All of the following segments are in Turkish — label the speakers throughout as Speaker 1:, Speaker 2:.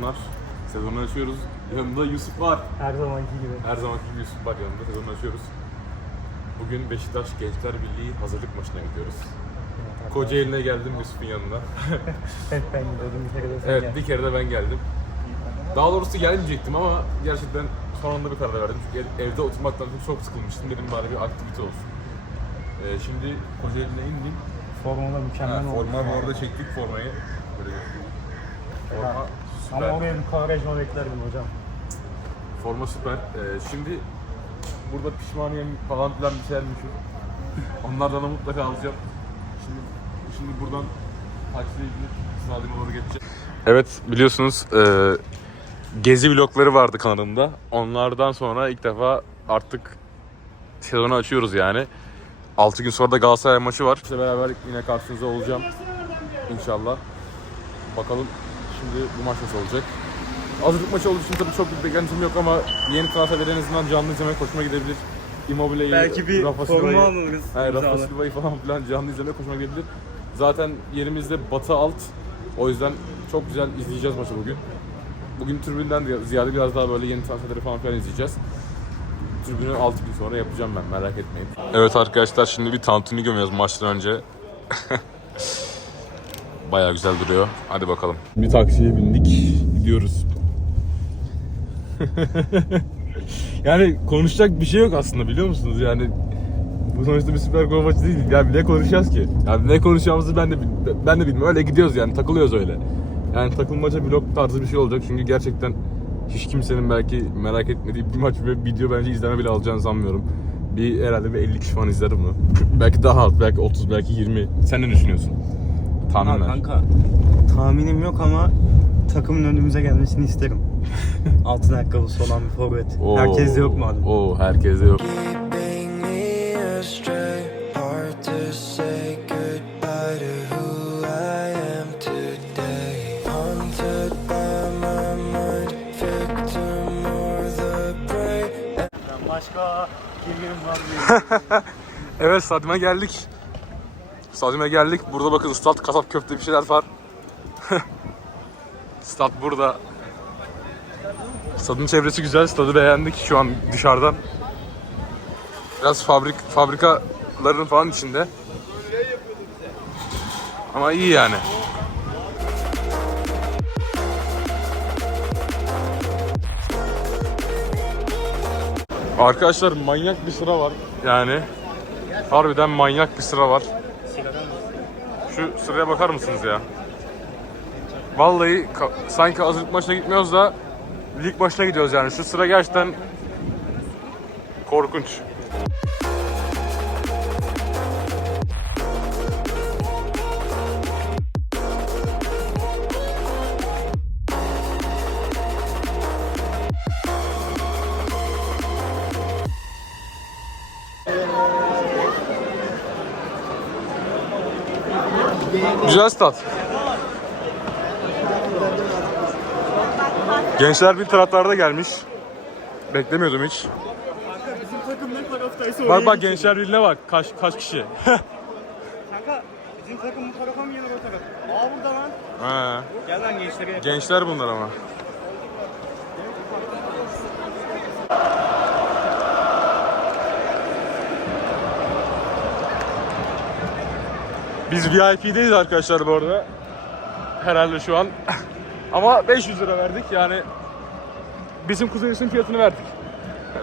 Speaker 1: Selamlar. Sezonu açıyoruz. Yanında Yusuf var.
Speaker 2: Her zamanki gibi.
Speaker 1: Her zamanki gibi Yusuf var yanında. Sezonu açıyoruz. Bugün Beşiktaş Gençler Birliği hazırlık maçına gidiyoruz. Kocaeli'ne geldim Yusuf'un yanına.
Speaker 2: Hep ben gidiyordum bir kere de sen
Speaker 1: Evet
Speaker 2: gel.
Speaker 1: bir kere de ben geldim. Daha doğrusu gelmeyecektim ama gerçekten son anda bir karar verdim. Çünkü ev- evde oturmaktan çok sıkılmıştım. Dedim bari bir aktivite olsun. Ee, şimdi Kocaeli'ne indim.
Speaker 2: Formula
Speaker 1: Ha,
Speaker 2: mükemmel oldu.
Speaker 1: forma bu arada çektik formayı. Böyle göstereyim. Forma süper.
Speaker 2: Ama oraya bir Quaresma beklerdim hocam.
Speaker 1: Forma süper. Ee, şimdi burada pişmaniyem falan filan bir şeyler düşün. Onlardan da mutlaka alacağım. Şimdi şimdi buradan taksiye binip stadyuma doğru geçeceğim. Evet biliyorsunuz e, gezi vlogları vardı kanalımda. Onlardan sonra ilk defa artık sezonu açıyoruz yani. 6 gün sonra da Galatasaray maçı var. İşte beraber yine karşınızda olacağım. İnşallah. Bakalım şimdi bu maç nasıl olacak. Hazırlık maçı olduğu için tabii çok bir beklentim yok ama yeni transferleri en azından canlı izlemek hoşuma gidebilir. Immobile'yi,
Speaker 2: Belki bir
Speaker 1: Rafa
Speaker 2: forma
Speaker 1: Silva'yı-
Speaker 2: alırız.
Speaker 1: Hayır, Rafa. Silva'yı falan filan canlı izlemek hoşuma gidebilir. Zaten yerimizde batı alt. O yüzden çok güzel izleyeceğiz maçı bugün. Bugün tribünden de ziyade biraz daha böyle yeni transferleri falan filan izleyeceğiz. Tribünü 6 gün sonra yapacağım ben merak etmeyin. Evet arkadaşlar şimdi bir tantuni gömüyoruz maçtan önce. Baya güzel duruyor. Hadi bakalım. Bir taksiye bindik. Gidiyoruz. yani konuşacak bir şey yok aslında biliyor musunuz? Yani bu sonuçta bir süper gol maçı değil. Yani ne konuşacağız ki? Yani ne konuşacağımızı ben de ben de bilmiyorum. Öyle gidiyoruz yani takılıyoruz öyle. Yani takılmaca vlog tarzı bir şey olacak çünkü gerçekten hiç kimsenin belki merak etmediği bir maç ve video bence izleme bile alacağını sanmıyorum. Bir herhalde bir 50 kişi falan izler bunu. belki daha az, belki 30, belki 20. Sen ne düşünüyorsun?
Speaker 2: Ha,
Speaker 1: Tahminler.
Speaker 2: kanka tahminim yok ama takımın önümüze gelmesini isterim. Altın ayakkabısı olan bir forvet.
Speaker 1: Oo,
Speaker 2: Herkeste yok mu adam?
Speaker 1: Oo, herkeste yok.
Speaker 2: Başka kimimiz var
Speaker 1: Evet stadyuma geldik. Stadyuma geldik. Burada bakın stat kasap köfte bir şeyler var. Stat burada. Stadın çevresi güzel. Stadı beğendik şu an dışarıdan. Biraz fabrik fabrikaların falan içinde. Ama iyi yani. Arkadaşlar manyak bir sıra var. Yani harbiden manyak bir sıra var. Şu sıraya bakar mısınız ya? Vallahi sanki hazırlık maçına gitmiyoruz da lig maçına gidiyoruz yani. Şu sıra gerçekten korkunç. Güzel stat. Gençler bir taraftarı da gelmiş. Beklemiyordum hiç. Bak bak Gençler Birliği'ne bak. Kaç kaç kişi.
Speaker 2: Kanka bizim takım bu tarafa mı gelir o tarafa? Aa burada lan.
Speaker 1: ha.
Speaker 2: Gel lan gençlere.
Speaker 1: Gençler bunlar ama. Biz VIP'deyiz arkadaşlar bu arada. Herhalde şu an. ama 500 lira verdik yani. Bizim kuzenimizin fiyatını verdik.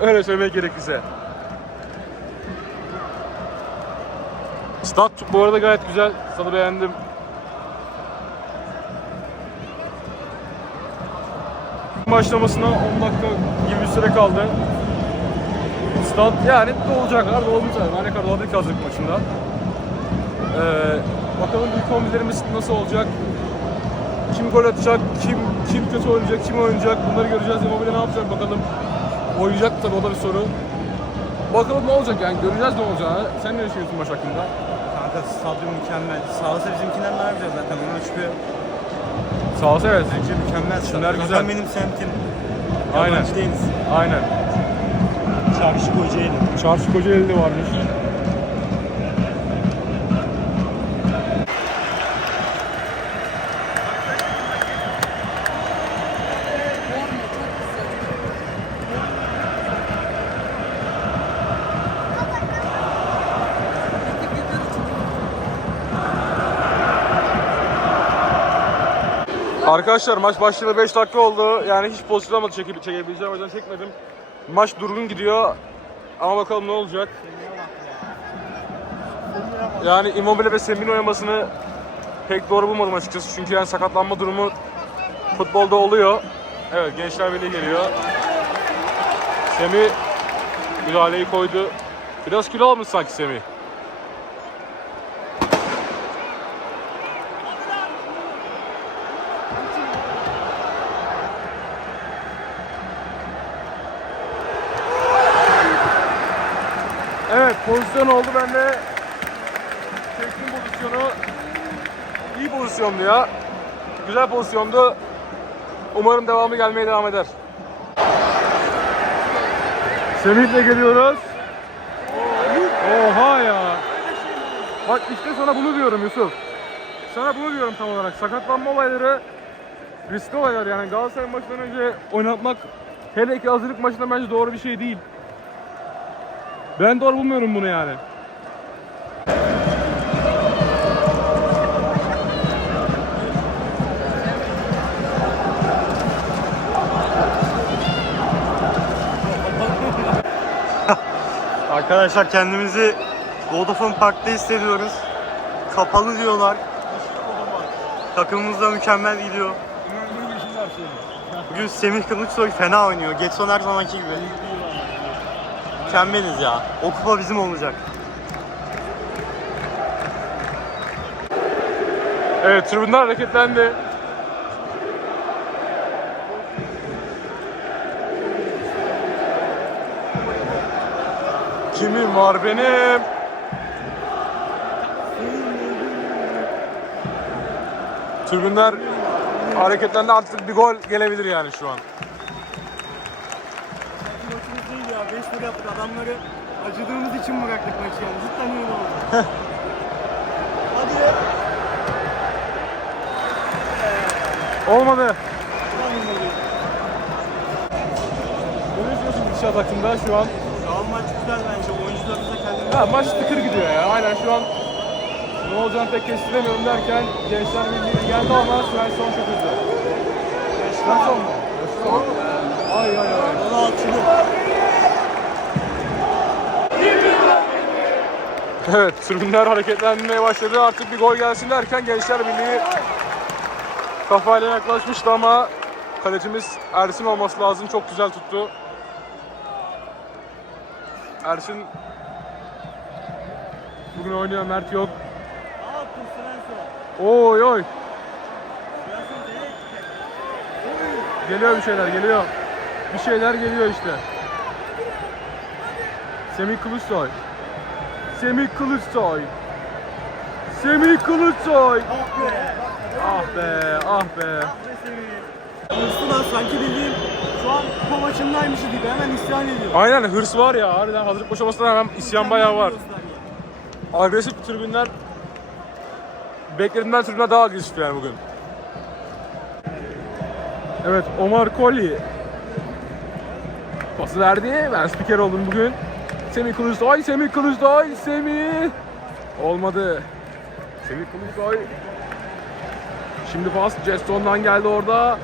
Speaker 1: Öyle söylemek gerekirse. Stat bu arada gayet güzel. Stadı beğendim. başlamasına 10 dakika gibi bir süre kaldı. Stat yani dolacaklar dolmayacak. Ne kadar doladık hazırlık maçında. Ee, bakalım ilk kombilerimiz nasıl olacak? Kim gol atacak, kim kim kötü oynayacak, kim oynayacak bunları göreceğiz. Immobile ne yapacak bakalım. Oynayacak tabii o da bir soru. Bakalım ne olacak yani göreceğiz ne olacağını. Sen ne düşünüyorsun maç hakkında?
Speaker 2: Kanka stadyum mükemmel. Sağlısı bizimkinden daha güzel zaten. Ona şüphe yok.
Speaker 1: Sağ ol evet.
Speaker 2: Bence mükemmel.
Speaker 1: Şunlar
Speaker 2: Zaten
Speaker 1: güzel.
Speaker 2: benim semtim.
Speaker 1: Aynen.
Speaker 2: Yabancı değiliz.
Speaker 1: Aynen.
Speaker 2: Çarşı Kocaeli.
Speaker 1: Çarşı Kocaeli'de varmış. Arkadaşlar maç başlayalı 5 dakika oldu. Yani hiç pozisyon almadı çekip çekebileceğim o çekmedim. Maç durgun gidiyor. Ama bakalım ne olacak. Yani Immobile ve Semih'in oynamasını pek doğru bulmadım açıkçası. Çünkü yani sakatlanma durumu futbolda oluyor. Evet Gençler Birliği geliyor. Semih müdahaleyi koydu. Biraz kilo almış sanki Semih. Evet pozisyon oldu ben de çektim pozisyonu. İyi pozisyondu ya. Güzel pozisyondu. Umarım devamı gelmeye devam eder. Semih'le geliyoruz. Oha ya. Bak işte sana bunu diyorum Yusuf. Sana bunu diyorum tam olarak. Sakatlanma olayları riskli olaylar yani. Galatasaray maçından önce oynatmak hele ki hazırlık maçında bence doğru bir şey değil. Ben doğru bulmuyorum bunu yani.
Speaker 2: Arkadaşlar kendimizi Vodafone Park'ta hissediyoruz. Kapalı diyorlar. Takımımız da mükemmel gidiyor. Bugün Semih Kılıçsoy fena oynuyor. Getson her zamanki gibi. Mükemmeliz ya. O kupa bizim olacak.
Speaker 1: Evet tribünler hareketlendi. Kimim var benim? Tribünler hareketlendi artık bir gol gelebilir yani şu an.
Speaker 2: Değil ya. 5 tur yaptık adamları. Acıdığımız için bıraktık maçı yani. Cidden öyle oldu. Hadi.
Speaker 1: Olmadı. Ne düşünüyorsun gidişat hakkında şu an?
Speaker 2: Şu an maç güzel bence. Oyuncularımız da kendini
Speaker 1: Ha, maç tıkır gidiyor ya. Aynen şu an ne olacağını pek kestiremiyorum derken Gençler Birliği geldi ama Svensson çok hızlı. Svensson mu? Svensson. Ay ay ay.
Speaker 2: Ona alçılı.
Speaker 1: Evet, tribünler hareketlenmeye başladı. Artık bir gol gelsin derken Gençler Birliği kafayla yaklaşmıştı ama kalecimiz Ersin olması lazım. Çok güzel tuttu. Ersin bugün oynuyor, Mert yok. Oy oy. Geliyor bir şeyler, geliyor. Bir şeyler geliyor işte. Semih Kılıçsoy. Semih Kılıçsoy. Semih Kılıçsoy.
Speaker 2: Ah be.
Speaker 1: Ah be, ah be.
Speaker 2: Hırslı lan sanki bildiğin şu an kupa maçındaymış gibi hemen isyan ediyor.
Speaker 1: Aynen hırs var ya. Harbiden hazırlık boşamasından hemen isyan bayağı var. Agresif tribünler beklediğimden tribünler daha agresif yani bugün. Evet Omar Koli pası verdi. Ben spiker oldum bugün. Semih Kılıçsoy, Semih Kılıçsoy, Semih. Olmadı. Semih Kılıçsoy. Şimdi pas Jeston'dan geldi orada.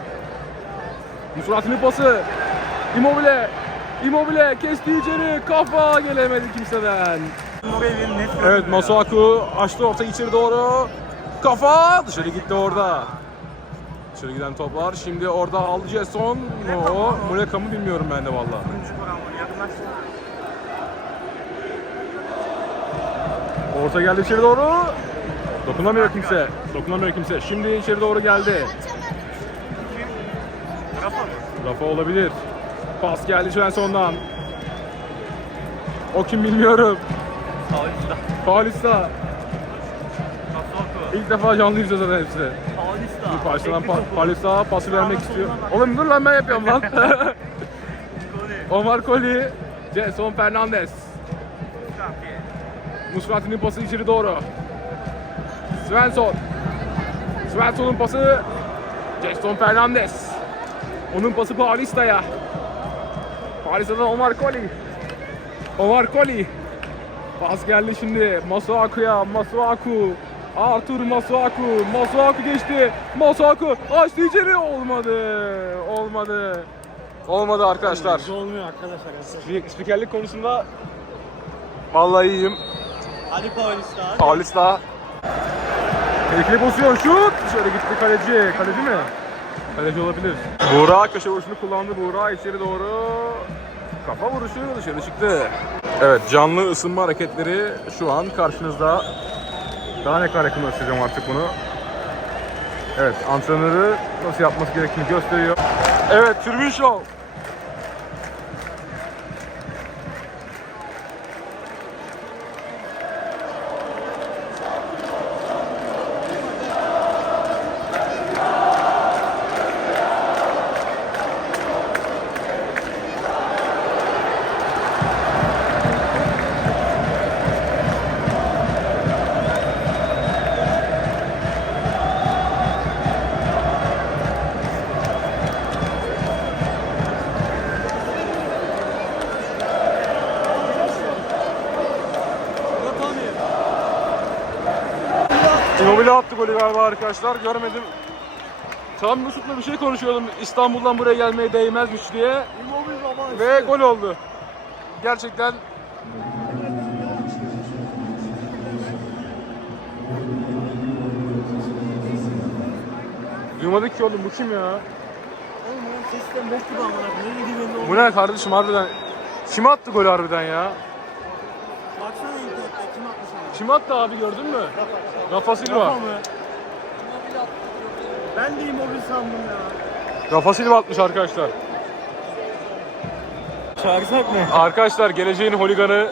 Speaker 1: Musrati'nin pası. Immobile. Immobile kesti içeri. Kafa gelemedi kimseden. Evet Masuaku açtı orta içeri doğru. Kafa dışarı gitti orada. Dışarı giden toplar. Şimdi orada aldı Jason. O Muleka mı bilmiyorum ben de valla.
Speaker 2: Oyuncu var ama yakınlaş.
Speaker 1: Orta geldi içeri doğru. Dokunamıyor kimse. Dokunamıyor kimse. Şimdi içeri doğru geldi.
Speaker 2: Rafa mı?
Speaker 1: Rafa olabilir. Pas geldi Svensson'dan. O kim bilmiyorum.
Speaker 2: Paulista.
Speaker 1: Paulista. İlk defa canlı yüzde zaten hepsi.
Speaker 2: Paulista.
Speaker 1: Karşıdan
Speaker 2: Tekli
Speaker 1: pa. Paulista pası vermek istiyor. Oğlum dur lan ben yapıyorum lan. Omar Koli, Jason Fernandez. Musrati'nin pası içeri doğru. Svensson. Svensson'un pası Jason Fernandez. Onun pası Paulista'ya. Paulista'dan Omar Koli. Omar Koli. Pas geldi şimdi Masuaku'ya. Masuaku. Artur Masuaku. Masuaku geçti. Masuaku açtı içeri. Olmadı. Olmadı. Olmadı arkadaşlar.
Speaker 2: Olmuyor arkadaşlar.
Speaker 1: Spik- Spikerlik konusunda vallahi iyiyim.
Speaker 2: Hadi Paulista hadi.
Speaker 1: Paulista. Tehlikeli pozisyon. Şut. Dışarı gitti kaleci. Kaleci mi? Kaleci olabilir. Buğra köşe vuruşunu kullandı. Buğra içeri doğru. Kafa vuruşu dışarı çıktı. Evet canlı ısınma hareketleri şu an karşınızda. Daha ne kadar yakın göstereceğim artık bunu. Evet antrenörü nasıl yapması gerektiğini gösteriyor. Evet Tribün Show. Immobile attı golü galiba arkadaşlar. Görmedim. Tam Mesut'la bir şey konuşuyordum. İstanbul'dan buraya gelmeye değmezmiş diye. Ve gol oldu. Gerçekten Duymadık ki oğlum bu kim ya?
Speaker 2: Oğlum oğlum sesten bok gibi amına koyayım. Ne dediğin belli
Speaker 1: Bu ne kardeşim harbiden? Kim attı golü harbiden ya?
Speaker 2: Baksana internette kim onu?
Speaker 1: Kim attı abi gördün mü? Rafa Silva.
Speaker 2: Rafa mı? Ben de Immobile sandım ya.
Speaker 1: Rafa Silva atmış arkadaşlar.
Speaker 2: Çağırsak mı?
Speaker 1: Arkadaşlar geleceğin holiganı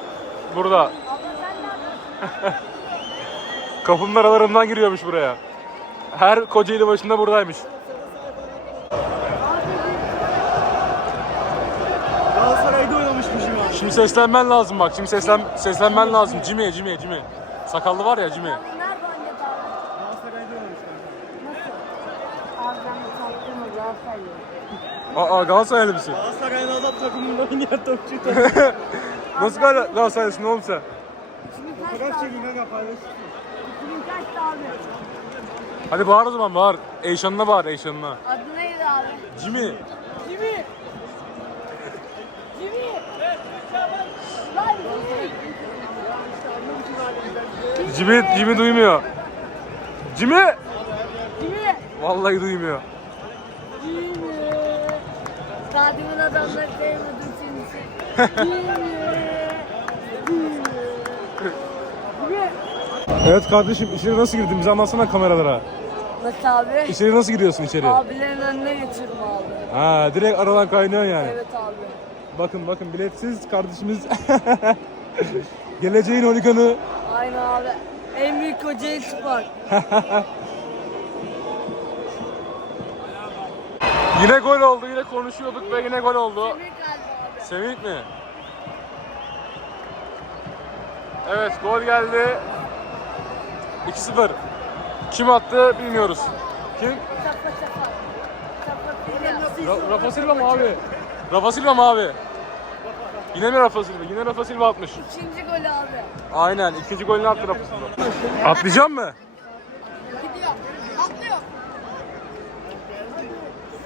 Speaker 1: burada. Kapının aralarından giriyormuş buraya. Her Kocaeli başında buradaymış. Şimdi seslenmen lazım bak. Şimdi seslen seslenmen lazım. Jimmy, Jimmy, Jimmy. Sakallı var ya
Speaker 3: Galatasaray'ı.
Speaker 1: Aa Galatasaraylı mısın?
Speaker 2: Galatasaray'ın adam takımında oynayan topçu takım.
Speaker 1: Nasıl Gal Galatasaraylısın oğlum sen?
Speaker 2: Fotoğraf çekin kanka
Speaker 3: abi?
Speaker 1: Hadi bağır o zaman bağır. Eyşan'ına bağır Eyşan'ına.
Speaker 3: Adı neydi abi?
Speaker 1: Jimmy!
Speaker 3: Jimmy! Jimmy, Jimmy
Speaker 1: duymuyor. Jimmy!
Speaker 3: Jimmy!
Speaker 1: Vallahi duymuyor.
Speaker 3: Jimmy! Kadimin adamları seni. Jimmy! Jimmy! Jimmy!
Speaker 1: Evet kardeşim içeri nasıl girdin? Bize anlatsana kameralara.
Speaker 3: Nasıl abi?
Speaker 1: İçeri nasıl giriyorsun içeri?
Speaker 3: Abilerin önüne geçiyorum abi.
Speaker 1: Ha direkt aradan kaynıyor yani.
Speaker 3: Evet abi.
Speaker 1: Bakın bakın biletsiz kardeşimiz. Geleceğin holiganı.
Speaker 3: Aynen abi. En büyük Kocaeli Spor.
Speaker 1: Yine gol oldu. Yine konuşuyorduk ve yine gol oldu.
Speaker 3: Semih
Speaker 1: mi? Evet gol geldi. 2-0. Kim attı bilmiyoruz. Kim? Rafa Silva mı abi? Rafa Silva mı abi? Yine mi Rafa Silva? Yine Rafa Silva atmış.
Speaker 3: İkinci golü abi.
Speaker 1: Aynen. ikinci golünü attı Rafa Silva. Atlayacak mı?
Speaker 3: Gidiyor. Atlıyor.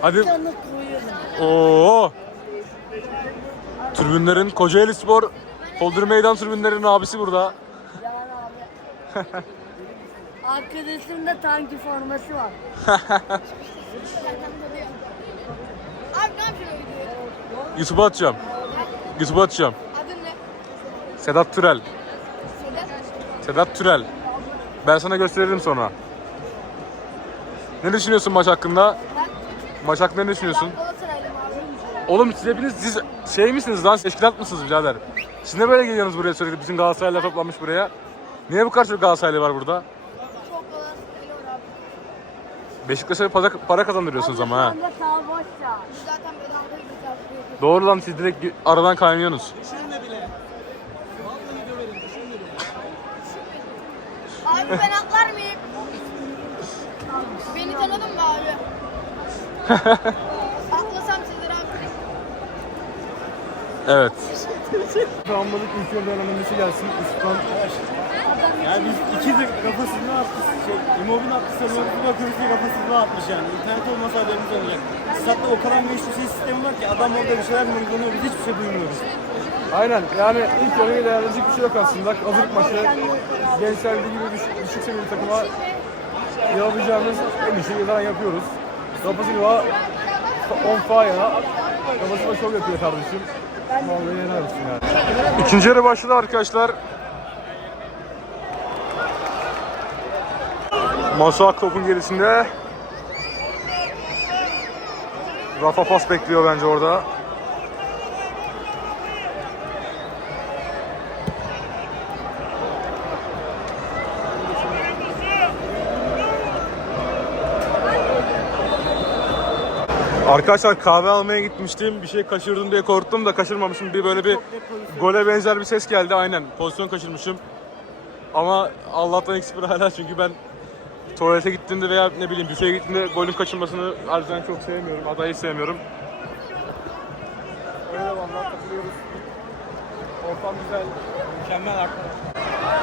Speaker 1: Hadi.
Speaker 3: Koyuyorum.
Speaker 1: Oo. Tribünlerin Kocaeli Spor Foldur Meydan tribünlerinin abisi burada.
Speaker 3: Can abi. Arkadaşımda tanki forması var.
Speaker 1: YouTube'a atacağım. YouTube'a atacağım.
Speaker 4: Adın ne?
Speaker 1: Sedat Türel.
Speaker 4: Sedat.
Speaker 1: Sedat Türel. Ben sana gösteririm sonra. Ne düşünüyorsun maç hakkında?
Speaker 4: Ben,
Speaker 1: Maç hakkında ne düşünüyorsun? Oğlum siz hepiniz siz şey misiniz lan? Teşkilat mısınız birader? Siz ne böyle geliyorsunuz buraya sürekli? Bütün Galatasaraylılar toplanmış buraya. Niye bu kadar çok Galatasaraylı var burada?
Speaker 4: Çok Galatasaraylı var abi.
Speaker 1: Beşiktaş'a para, para kazandırıyorsunuz ama ha.
Speaker 3: Şu anda sağ boş ya.
Speaker 4: Biz zaten bedava değil bir tartışma
Speaker 1: Doğru lan siz direkt aradan kaynıyorsunuz.
Speaker 4: Abi ben atlar mıyım? Beni tanıdın mı abi? Atlasam sizlere abi.
Speaker 1: Evet.
Speaker 2: Travmalık ülke öğrenmesi gelsin. Üstten. Yani biz ikidir kafasını attı. Şey, Immobile attı sanıyoruz. Bir bakıyoruz ki kafasını atmış yani. İnternet olmasa haberimiz olacak. Statta o kadar meşhur şey sistemi var ki adam orada bir şeyler mırıldanıyor. Biz hiçbir şey duymuyoruz.
Speaker 5: Aynen yani ilk yarıya değerlenecek bir şey yok aslında. Hazırlık maçı Gençler gibi düşük, düşük seviyeli takıma yapabileceğimiz en iyi şeyi zaten yapıyoruz. Rafa Silva on fire. Rafa Silva çok yapıyor kardeşim. Vallahi helal olsun yani.
Speaker 1: İkinci yarı başladı arkadaşlar. Masuak topun gerisinde. Rafa pas bekliyor bence orada. Arkadaşlar kahve almaya gitmiştim. Bir şey kaçırdım diye korktum da kaçırmamışım. Bir böyle bir gole benzer bir ses geldi aynen. Pozisyon kaçırmışım. Ama Allah'tan eksi bir hala çünkü ben tuvalete gittiğimde veya ne bileyim büfeye gittiğimde golün kaçırmasını harbiden çok sevmiyorum. Adayı sevmiyorum.
Speaker 5: Öyle vallahi katılıyoruz. Ortam güzel. Mükemmel arkadaş.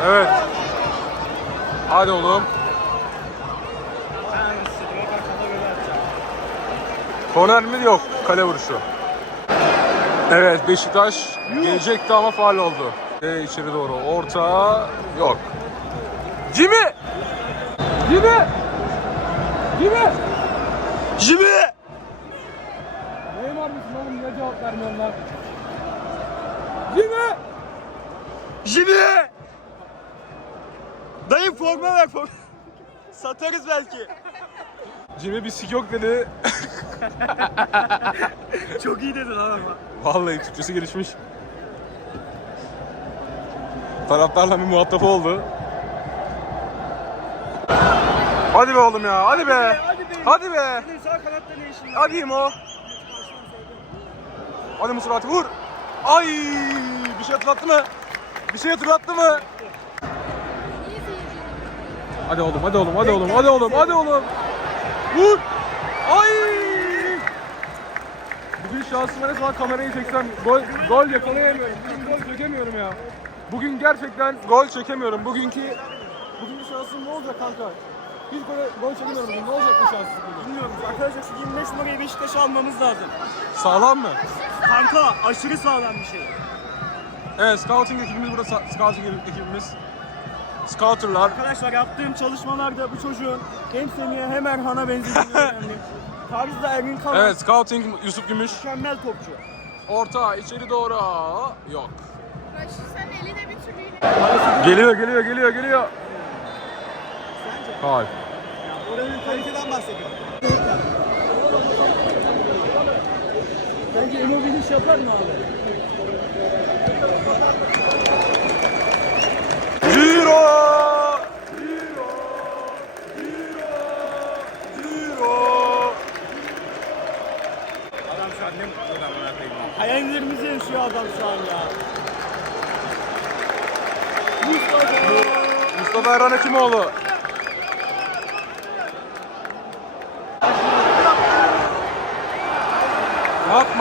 Speaker 1: Evet. Hadi oğlum. Korner mi? Yok. Kale vuruşu. Evet Beşiktaş gelecekti ama faal oldu. E, içeri doğru. Orta yok. Jimmy!
Speaker 5: Gibi! Gibi!
Speaker 1: Jimmy!
Speaker 5: Neymar mısın oğlum niye cevap vermiyorsun lan? Gibi!
Speaker 2: Jimmy! Dayı forma ver forma. Satarız belki.
Speaker 1: Jimmy bir sik yok dedi.
Speaker 2: Çok iyi dedin ama.
Speaker 1: Vallahi Türkçesi gelişmiş. Taraftarla bir muhatap oldu. Hadi be oğlum ya, hadi be. Hadi be.
Speaker 2: Senin sağ kanatta ne işin var?
Speaker 1: Hadi İmo. Hadi Mustafa Fatih vur. Ay bir şey hatırlattı mı? Bir şey hatırlattı mı? Hadi oğlum, hadi oğlum, hadi oğlum, hadi oğlum, hadi oğlum. Vur. Ay. Bugün şansıma ne zaman kamerayı çeksem gol, gol yakalayamıyorum. Bugün gol çekemiyorum ya. Bugün gerçekten gol çekemiyorum. Bugünkü
Speaker 5: Bugünkü şansım ne olacak kanka? Hiç gol, gol çekemiyorum bugün. Ne olacak bu şanssız bugün?
Speaker 2: Bilmiyorum. Arkadaşlar şu 25 numarayı Beşiktaş'a almamız lazım.
Speaker 1: sağlam mı?
Speaker 2: Kanka aşırı sağlam bir şey.
Speaker 1: Evet, scouting ekibimiz burada. Scouting ekibimiz. Scouterlar.
Speaker 2: Arkadaşlar yaptığım çalışmalarda bu çocuğun hem Semih'e hem Erhan'a benzediğini öğrendim. Tarzda Ergin Kalan
Speaker 1: Evet, scouting Yusuf Gümüş.
Speaker 2: mükemmel topçu.
Speaker 1: Orta içeri doğru. Yok.
Speaker 4: Sen eline bir türlü yine.
Speaker 1: Geliyor, geliyor, geliyor, geliyor. Hayır.
Speaker 2: Oranın kaliteden bahsediyorum. Bence Immobile iş yapar mı abi? Hayallerimizi yaşıyor adam şu an ya.
Speaker 1: Mustafa Erhan Hekimoğlu.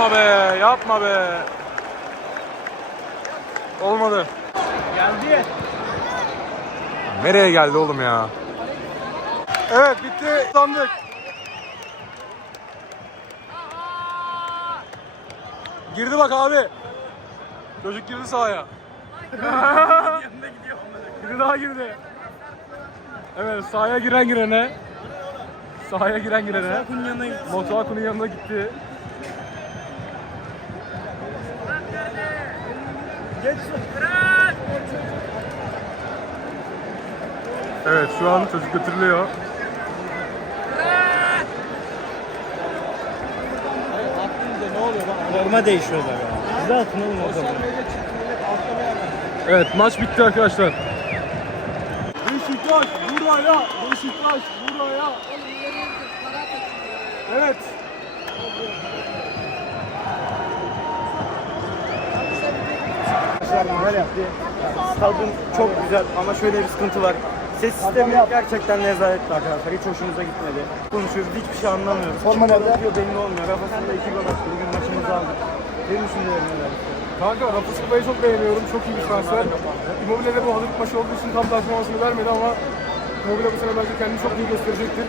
Speaker 1: Yapma be, yapma be. Olmadı.
Speaker 2: Geldi.
Speaker 1: Nereye geldi oğlum ya? Evet bitti. Sandık. Girdi bak abi. Çocuk girdi sahaya. Biri daha girdi. Evet sahaya giren girene. Sahaya giren girene. Motuaku'nun yanına gitti. Evet şu an çocuk götürülüyor.
Speaker 2: Forma değişiyorlar ya. Bize atın oğlum o zaman.
Speaker 1: Evet maç bitti arkadaşlar.
Speaker 5: Beşiktaş buraya! Beşiktaş buraya! Evet.
Speaker 2: Arkadaşlar neler yaptı? Stadın çok güzel ama şöyle bir sıkıntı var. Ses sistemi gerçekten nezaletti arkadaşlar. Hiç hoşumuza gitmedi. Konuşuyoruz, hiçbir şey anlamıyoruz. Forma nerede? Belli olmuyor. Rafasında iki gol attı. Bugün maçımızı aldık. Benim düşüncelerim neler?
Speaker 1: Kanka Rafa Silva'yı çok beğeniyorum. Çok iyi bir transfer. Immobile de bu hazırlık maçı olduğu için tam performansını vermedi ama Immobile bu sene bence kendini çok iyi gösterecektir.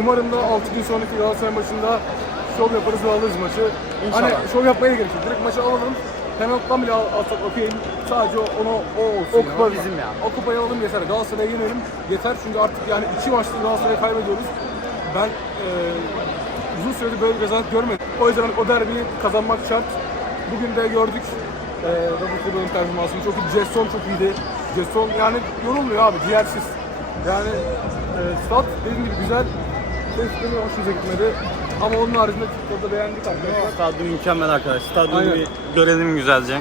Speaker 1: Umarım da 6 gün sonraki Galatasaray maçında şov yaparız ve alırız maçı. Hani şov yapmaya da gerek yok. Direkt maçı alalım. Penaltıdan bile al- alsak okey. Sadece onu o olsun.
Speaker 2: O kupa
Speaker 1: ya.
Speaker 2: bizim ya.
Speaker 1: O kupayı alalım yeter. Galatasaray'ı yenelim. Yeter çünkü artık yani iki maçta Galatasaray'ı kaybediyoruz. Ben eee uzun süredir böyle bir rezalet görmedim. O yüzden o derbiyi kazanmak şart. Bugün de gördük. Eee Robert Silva'nın performansını çok iyi. Jetson çok iyiydi. Jetson yani yorulmuyor abi. Diğersiz. Yani eee stat dediğim gibi güzel. Testleri hoşumuza gitmedi. Ama onun haricinde futbolda beğendik arkadaşlar.
Speaker 2: Stadyum mükemmel arkadaş. Stadyumu
Speaker 1: Aynen.
Speaker 2: bir görelim güzelce.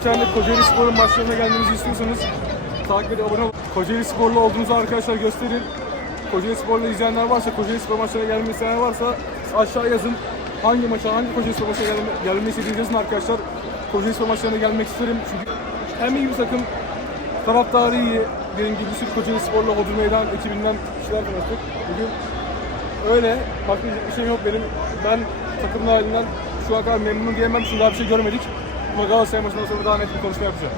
Speaker 1: Sen de Kocaeli Spor'un maçlarına gelmenizi istiyorsanız takip edin, abone olun. Kocaeli Spor'la olduğunuzu arkadaşlar gösterin. Kocaeli Spor'la izleyenler varsa, Kocaeli Spor maçlarına gelmek isteyenler varsa aşağı yazın. Hangi maça, hangi Kocaeli Spor maçına gelme, gelmeyi istediğinizi yazın arkadaşlar. Kocaeli Spor maçlarına gelmek isterim çünkü hem iyi bir takım, taraftarı iyi. Benim gibi sürü Kocaeli Spor'la Hodur Meydan ekibinden kişiler tanıştık. Bugün öyle, başka bir şey yok benim. Ben takımın halinden şu an kadar memnunum diyemem çünkü daha bir şey görmedik. Ama Galatasaray maçından sonra daha net bir konuşma yapacağım.